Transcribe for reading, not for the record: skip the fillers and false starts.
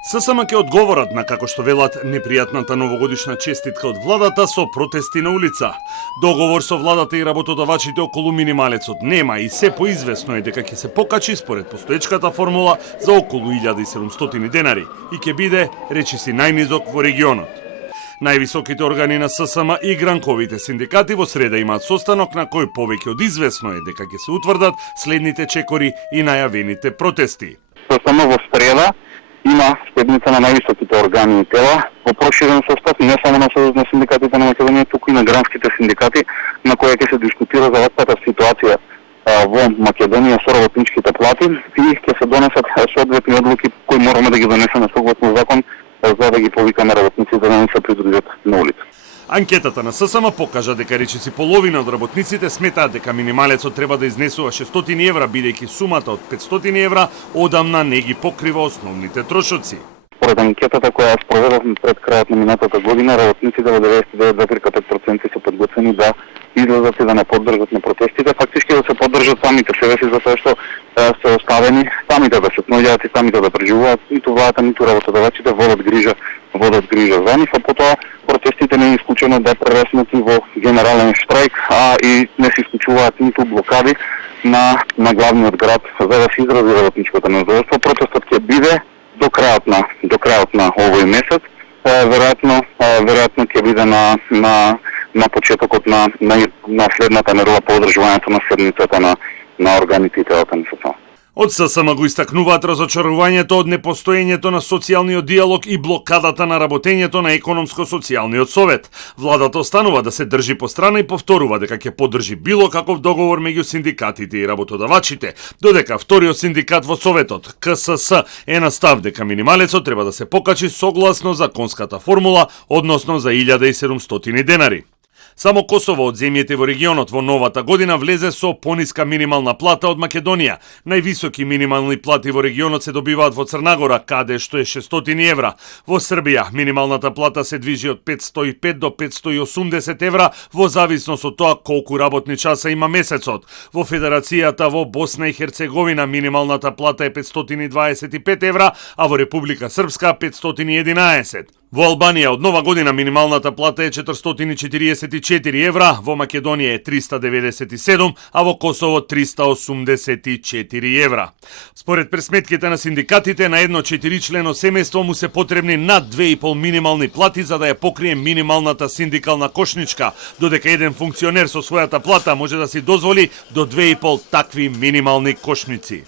ССМ ќе одговорат на, како што велат, непријатната новогодишна честитка од владата со протести на улица. Договор со владата и работодавачите околу минималецот нема и се поизвестно е дека ќе се покачи според постоечката формула за околу 1700 денари и ќе биде, речиси, најнизок во регионот. Највисоките органи на ССМ и гранковите синдикати во среда имаат состанок на кој повеќе од известно е дека ќе се утврдат следните чекори и најавените протести. ССМ во среда има седница на највисоките органи и тела во проширен состав, не само на Сојуз на синдикатите на Македонија, туку и на гранските синдикати, на која ќе се дискутира за ваквата ситуација во Македонија со работничките плати и ќе се донесат соодветни одлуки кои мораме да ги донесеме согласно закон за да ги повикаме работниците да не се придружат на улица. Анкетата на ССМ покажа дека речиси половина од работниците сметаат дека минималецот треба да изнесува 600 евра, бидејќи сумата од 500 евра одамна не ги покрива основните трошоци. Според анкетата која спроведовме пред крајот на минатата година, работниците во 99,5% се подготвени да излезат и да не поддржат на протестите, фактички да се поддржат самите себе си, затоа што се оставени самите да се сноѓаат и самите да преживуваат, ниту владата, ниту работодавачите водат грижа за нив, а потоа протестите не е исклучено да прераснат и во генерален штрајк, а и не се исклучуваат ниту блокади на главниот град за да се изрази работничкото недоволство. Протестот ќе биде до крајот на овој месец, веројатно ќе биде на почетокот на следната недела по одржувањето на седницата на органите и телата на ССМ. Од ССМ го истакнуваат разочарувањето од непостоењето на социјалниот диалог и блокадата на работењето на економско-социјалниот совет. Владата останува да се држи по страна и повторува дека ќе поддржи било каков договор меѓу синдикатите и работодавачите, додека вториот синдикат во советот, КСС, е на став дека минималецот треба да се покачи согласно законската формула, односно за 1700 денари. Само Косово од земјите во регионот во новата година влезе со пониска минимална плата од Македонија. Највисоки минимални плати во регионот се добиваат во Црнагора, каде што е 600 евра. Во Србија минималната плата се движи од 505 до 580 евра во зависност од тоа колку работни часа има месецот. Во Федерацијата во Босна и Херцеговина минималната плата е 525 евра, а во Република Српска 511. Во Албанија од нова година минималната плата е 444 евра, во Македонија е 397, а во Косово 384 евра. Според пресметките на синдикатите, на едно 4-члено семејство му се потребни над 2,5 минимални плати за да ја покрие минималната синдикална кошничка, додека еден функционер со својата плата може да си дозволи до 2,5 такви минимални кошници.